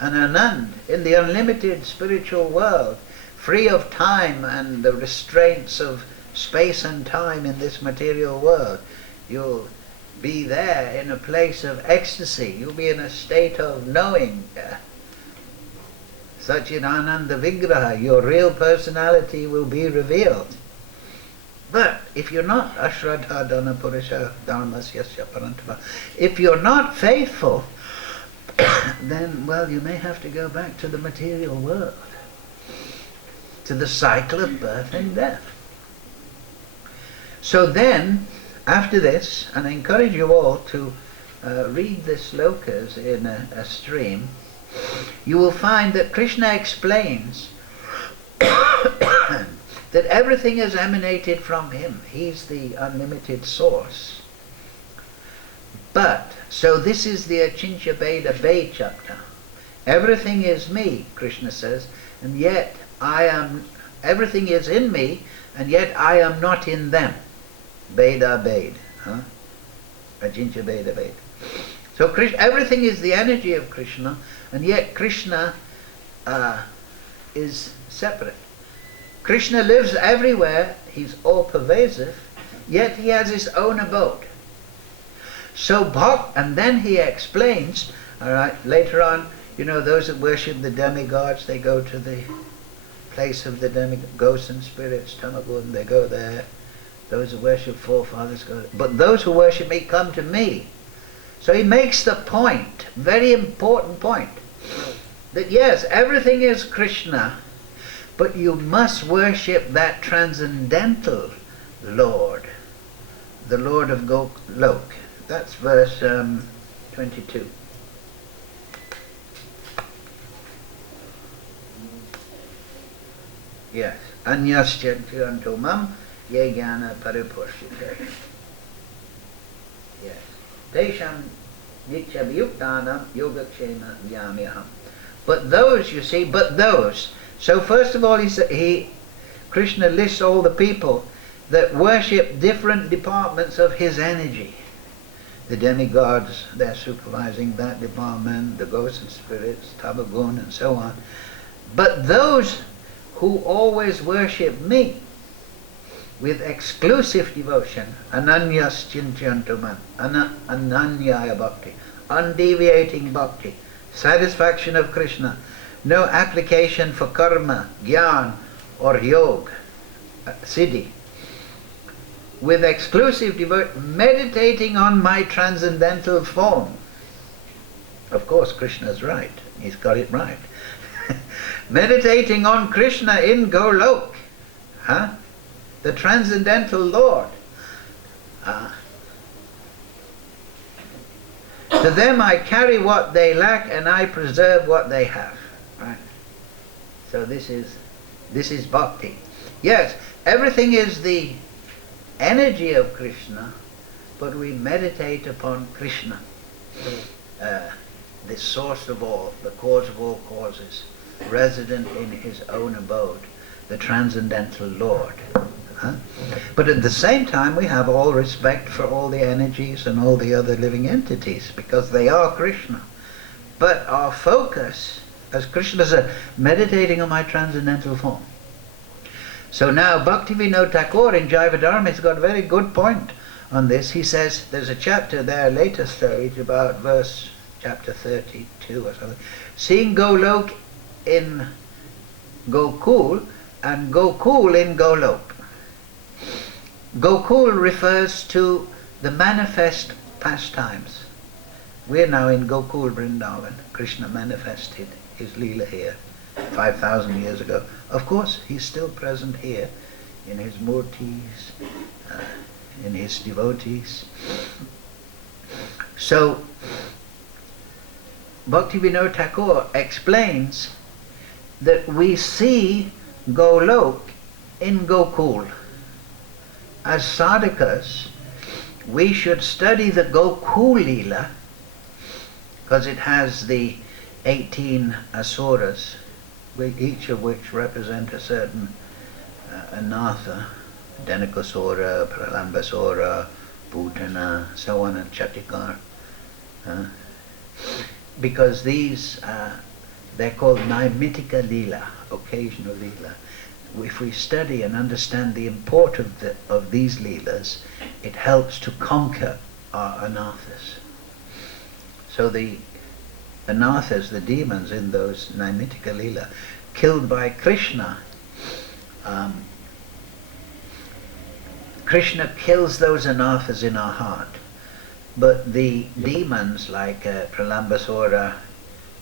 and anand in the unlimited spiritual world, free of time and the restraints of space and time in this material world. You'll be there in a place of ecstasy. You'll be in a state of knowing. Sachidananda Vigraha, your real personality will be revealed. But if you're not Ashraddha Dana Purusha Dharmasyasya Parantava, if you're not faithful then, well, you may have to go back to the material world, to the cycle of birth and death. So then, after this, and I encourage you all to read the slokas in a stream, you will find that Krishna explains that everything is emanated from him. He's the unlimited source. But, so this is the Achincha Veda Bay chapter. Everything is me, Krishna says, and yet everything is in me, and yet I am not in them. Veda Veda. Achincha Veda Veda. So everything is the energy of Krishna, and yet Krishna is separate. Krishna lives everywhere, he's all pervasive, yet he has his own abode. So and then he explains, later on, those that worship the demigods, they go to the place of the ghosts and spirits, Tamagun, they go there. Those who worship forefathers go there. But those who worship me come to me. So he makes the point, very important point, that yes, everything is Krishna, but you must worship that transcendental Lord, the Lord of Golok. That's verse 22. Yes. Anyasyantu mam ye jnana paripushite. Yes. Tesham nityabhyuktanam yogakshema vyamyaham. But those, you see, So first of all, Krishna lists all the people that worship different departments of his energy. The demigods, they're supervising that department, the ghosts and spirits, Tabagun and so on. But those who always worship me with exclusive devotion, ananyas chinchantuman, ananyaya bhakti, undeviating bhakti, satisfaction of Krishna, no application for karma, gyan or yog, siddhi, with exclusive devotion, meditating on my transcendental form. Of course, Krishna's right. He's got it right. Meditating on Krishna in Golok, the transcendental Lord. To them I carry what they lack and I preserve what they have. Right? So this is bhakti. Yes, everything is the energy of Krishna, but we meditate upon Krishna, the source of all, the cause of all causes, resident in his own abode, the transcendental Lord. But at the same time we have all respect for all the energies and all the other living entities, because they are Krishna. But our focus, as Krishna said, meditating on my transcendental form. So now Bhaktivinoda Thakur in Jivadharma has got a very good point on this. He says, there's a chapter there, later stage, about chapter 32 or something, seeing Golok in Gokul and Gokul in Golok. Gokul refers to the manifest pastimes. We're now in Gokul Vrindavan. Krishna manifested his Leela here 5,000 years ago. Of course, he's still present here in his murtis, in his devotees. So, Bhaktivinoda Thakur explains that we see Golok in Gokul. As sadhakas, we should study the Gokul Leela, because it has the 18 asuras, each of which represent a certain anatha, Denakasura, Pralambasura, Bhutana, so on, and Chatikar. Because these, they're called Naimitika Leela, occasional Leela. If we study and understand the import of these Leelas, it helps to conquer our anathas. So the anathas, the demons in those Naimitika Leela, killed by Krishna, Krishna kills those anathas in our heart. But the demons like Pralambasura,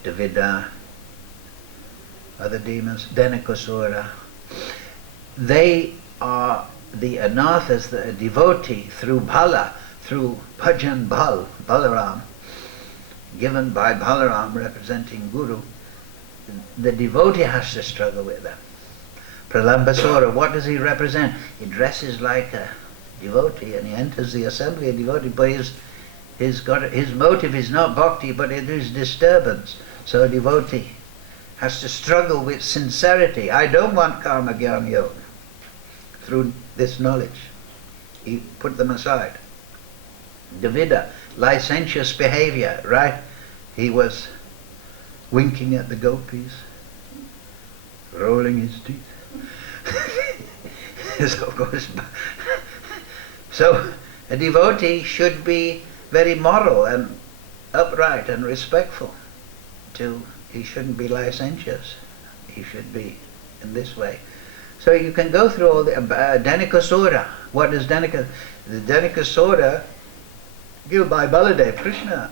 Davida, other demons, Denakasura, they are the anathas, the devotee through Bala, through Bhajan Bal, Balaram, given by Balaram representing Guru. The devotee has to struggle with them. Pralambasura, what does he represent? He dresses like a devotee and he enters the assembly of devotee, but his motive is not bhakti, but it is disturbance. So a devotee has to struggle with sincerity. I don't want karma jnana yoga. Through this knowledge, he put them aside. Davida, licentious behavior, right? He was winking at the gopis, rolling his teeth. So, of course, so a devotee should be very moral and upright and respectful. He shouldn't be licentious. He should be in this way. So you can go through all the Denakasura. What is Denakasura? The Denakasura given by Baladev. Krishna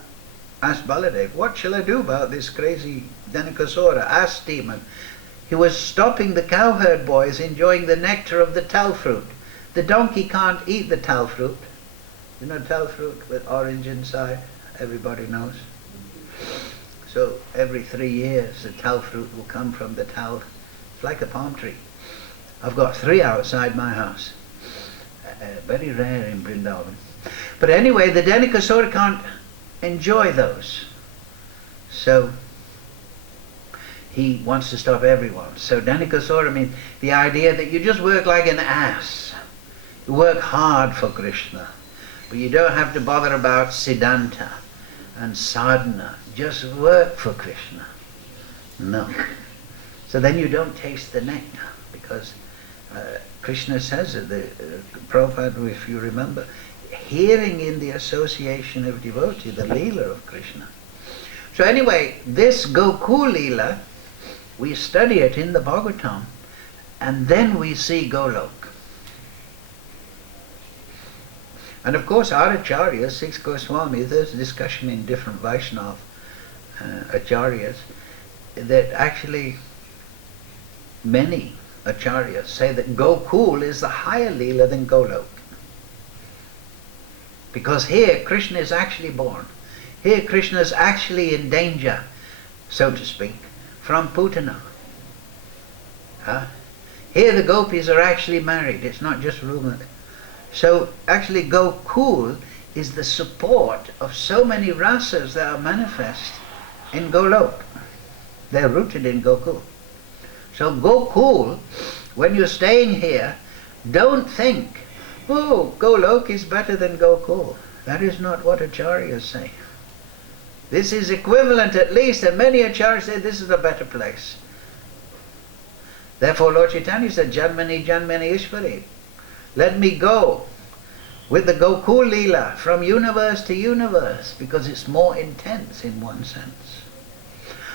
asked Baladev, what shall I do about this crazy Denakasura, ass demon? He was stopping the cowherd boys enjoying the nectar of the tal fruit. The donkey can't eat the tal fruit. You know tal fruit with orange inside? Everybody knows. So every 3 years the tal fruit will come from the tal. It's like a palm tree. I've got 3 outside my house. Very rare in Vrindavan. But anyway, the Denakasura can't enjoy those. So he wants to stop everyone. So Denakasura means the idea that you just work like an ass. You work hard for Krishna. But you don't have to bother about Siddhanta and sadhana. Just work for Krishna. No. So then you don't taste the nectar, because Krishna says it, Prabhupada, if you remember, hearing in the association of devotee, the Leela of Krishna. So anyway, this Gokul Leela, we study it in the Bhagavatam, and then we see Golok. And of course our acharyas, 6 Goswamis, there's discussion in different Vaishnava acharyas, that actually many acharyas say that Gokul is the higher Leela than Golok. Because here Krishna is actually born. Here Krishna is actually in danger, so to speak, from Putana. Here the gopis are actually married, it's not just rumored. So actually Gokul is the support of so many rasas that are manifest in Golok. They're rooted in Gokul. So Gokul, when you're staying here, don't think, oh, Golok is better than Gokul. That is not what acharyas say. This is equivalent at least, and many acharyas say this is a better place. Therefore Lord Chaitanya said, Janmani Janmani Ishvari. Let me go with the Gokul Leela from universe to universe, because it's more intense in one sense.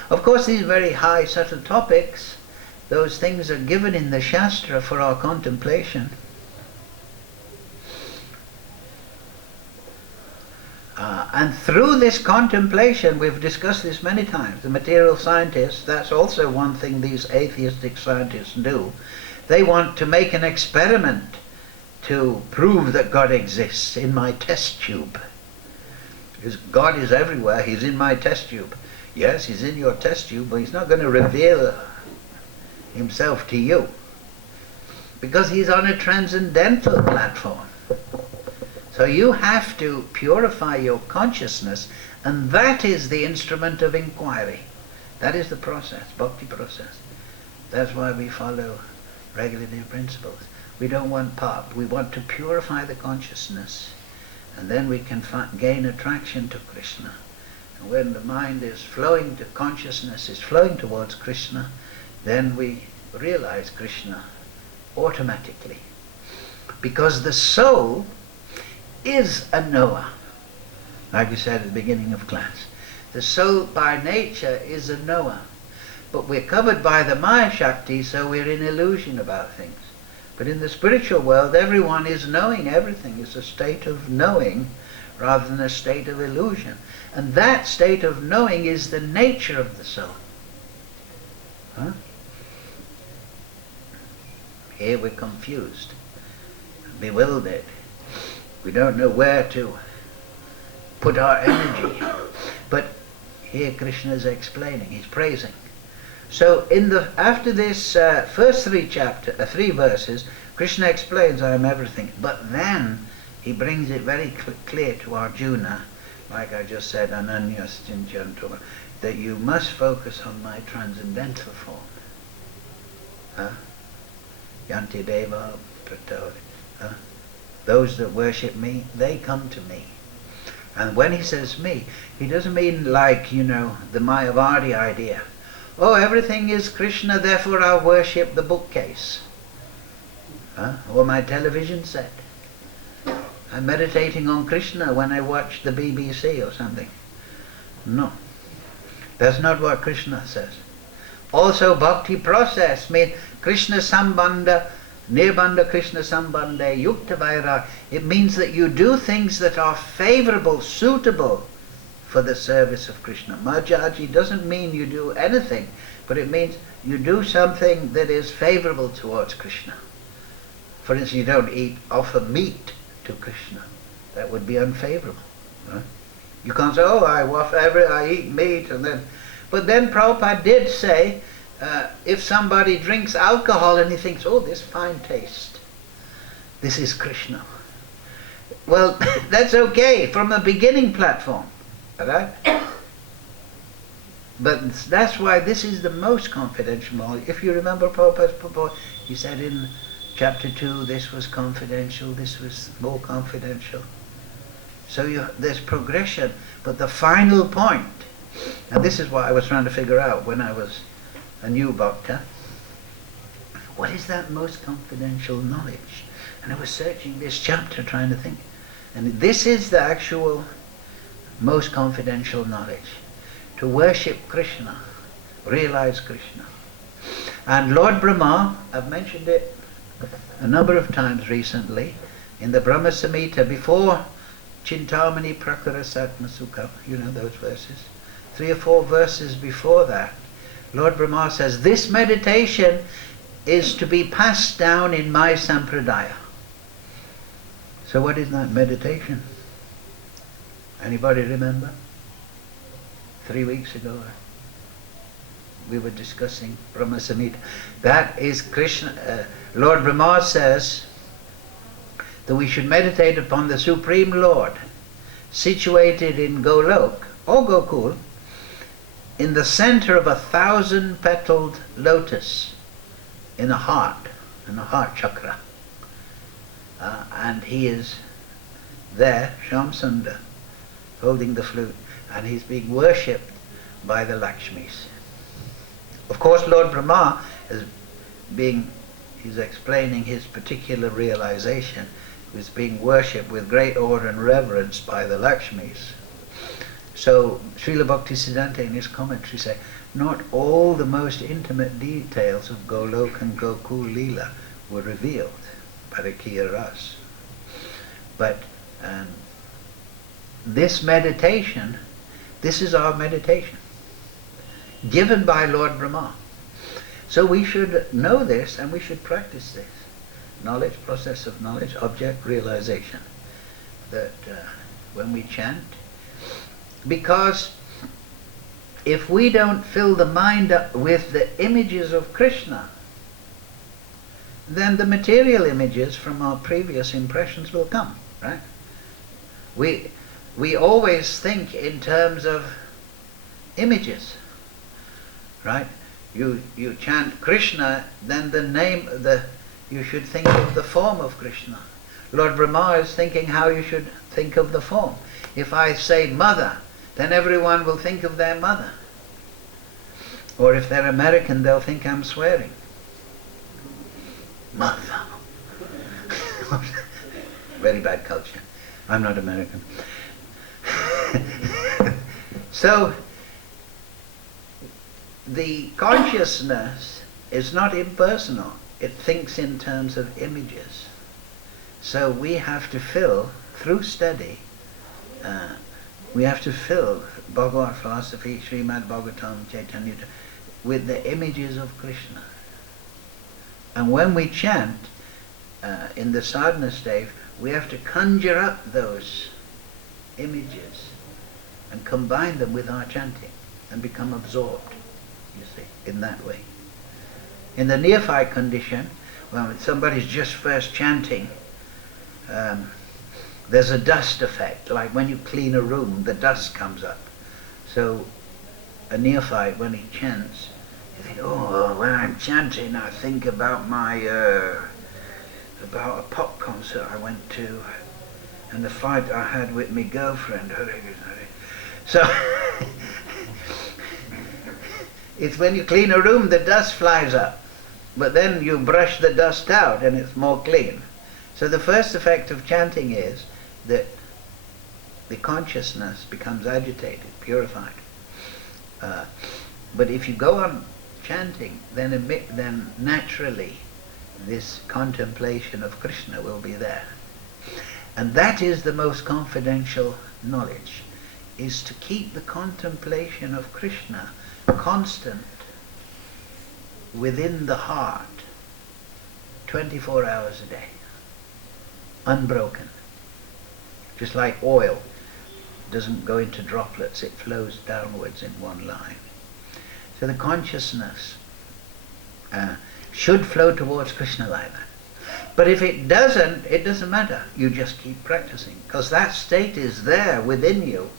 Of course, these very high subtle topics, those things are given in the Shastra for our contemplation. And through this contemplation, we've discussed this many times, the material scientists, that's also one thing these atheistic scientists do. They want to make an experiment to prove that God exists in my test tube. Because God is everywhere, He's in my test tube. Yes, He's in your test tube, but He's not going to reveal Himself to you, because He's on a transcendental platform. So you have to purify your consciousness, and that is the instrument of inquiry. That is the process, bhakti process. That's why we follow regulative principles. We don't want pop. We want to purify the consciousness, and then we can gain attraction to Krishna. And when the mind is flowing to consciousness, is flowing towards Krishna, then we realize Krishna automatically. Because the soul is a knower, like we said at the beginning of class. The soul by nature is a knower. But we're covered by the Maya Shakti, so we're in illusion about things. But in the spiritual world, everyone is knowing everything. It's a state of knowing rather than a state of illusion. And that state of knowing is the nature of the soul. Huh? Here we're confused, bewildered. We don't know where to put our energy. But here Krishna is explaining, he's praising. So after this first three verses, Krishna explains, I am everything. But then he brings it very clear to Arjuna, like I just said, Ananyas Chinchantava, that you must focus on my transcendental form. Huh? Yanti Deva Pratod. Those that worship me, they come to me. And when he says me, he doesn't mean like, the Mayavadi idea. Oh, everything is Krishna, therefore I'll worship the bookcase. Or my television set. I'm meditating on Krishna when I watch the BBC or something. No. That's not what Krishna says. Also, bhakti process means Krishna Sambandha, Nirbandha Krishna Sambandha, Yukta Vairag. It means that you do things that are favorable, suitable for the service of Krishna. Majaji doesn't mean you do anything, but it means you do something that is favorable towards Krishna. For instance, you don't offer meat to Krishna. That would be unfavorable. Right? You can't say, oh, I eat meat, and then... But then Prabhupada did say, if somebody drinks alcohol and he thinks, oh, this fine taste, this is Krishna. Well, that's okay from the beginning platform, right? But that's why this is the most confidential knowledge. If you remember Prabhupada's purport, he said in chapter 2, this was confidential, this was more confidential. So there's progression, but the final point, and this is what I was trying to figure out when I was a new bhakta, what is that most confidential knowledge? And I was searching this chapter trying to think. And this is the actual most confidential knowledge. To worship Krishna, realize Krishna. And Lord Brahma, I've mentioned it a number of times recently, in the Brahma Samhita, before Chintamani Prakara Satma Sukha, those verses. 3 or 4 verses before that, Lord Brahma says, this meditation is to be passed down in my sampradaya. So what is that meditation? Anybody remember? 3 weeks ago, we were discussing Brahma Samhita. That is Krishna. Lord Brahma says that we should meditate upon the Supreme Lord, situated in Golok, or Gokul, in the center of 1,000-petaled lotus, in the heart chakra. And he is there, Shamsundar, holding the flute, and he's being worshipped by the Lakshmis. Of course, Lord Brahma he's explaining his particular realization, who's being worshipped with great awe and reverence by the Lakshmis. So Srila Bhaktisiddhanta in his commentary say, not all the most intimate details of Golok and Gokul Leela were revealed, Parakiya Ras. But this meditation, this is our meditation, given by Lord Brahma. So we should know this and we should practice this. Knowledge, process of knowledge, object realization. That when we chant, because if we don't fill the mind up with the images of Krishna, then the material images from our previous impressions will come, right? We always think in terms of images, right? You chant Krishna, then you should think of the form of Krishna. Lord Brahma is thinking how you should think of the form. If I say mother, then everyone will think of their mother. Or if they're American, they'll think I'm swearing. Mother. Very bad culture. I'm not American. So, the consciousness is not impersonal. It thinks in terms of images. So we have to fill, through study, We have to fill Bhagavad philosophy, Srimad Bhagavatam, Chaitanya, with the images of Krishna. And when we chant in the sadhana stage, we have to conjure up those images and combine them with our chanting and become absorbed, you see, in that way. In the neophyte condition, when somebody's just first chanting, there's a dust effect, like when you clean a room, the dust comes up. So a neophyte, when he chants, you think, oh, when I'm chanting, I think about about a pop concert I went to, and the fight I had with my girlfriend. So it's when you clean a room, the dust flies up, but then you brush the dust out and it's more clean. So the first effect of chanting is that the consciousness becomes agitated, purified. But if you go on chanting, then naturally this contemplation of Krishna will be there. And that is the most confidential knowledge, is to keep the contemplation of Krishna constant within the heart 24 hours a day, unbroken. Just like oil doesn't go into droplets, it flows downwards in one line. So the consciousness should flow towards Krishna like that. But if it doesn't matter. You just keep practicing, because that state is there within you.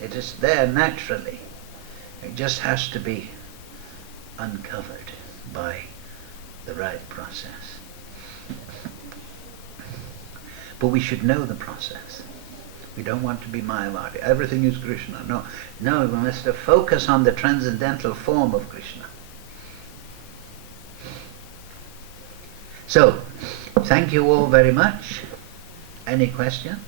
It is there naturally. It just has to be uncovered by the right process. But we should know the process. We don't want to be Mayavadi. Everything is Krishna. No, we must focus on the transcendental form of Krishna. So, thank you all very much. Any question?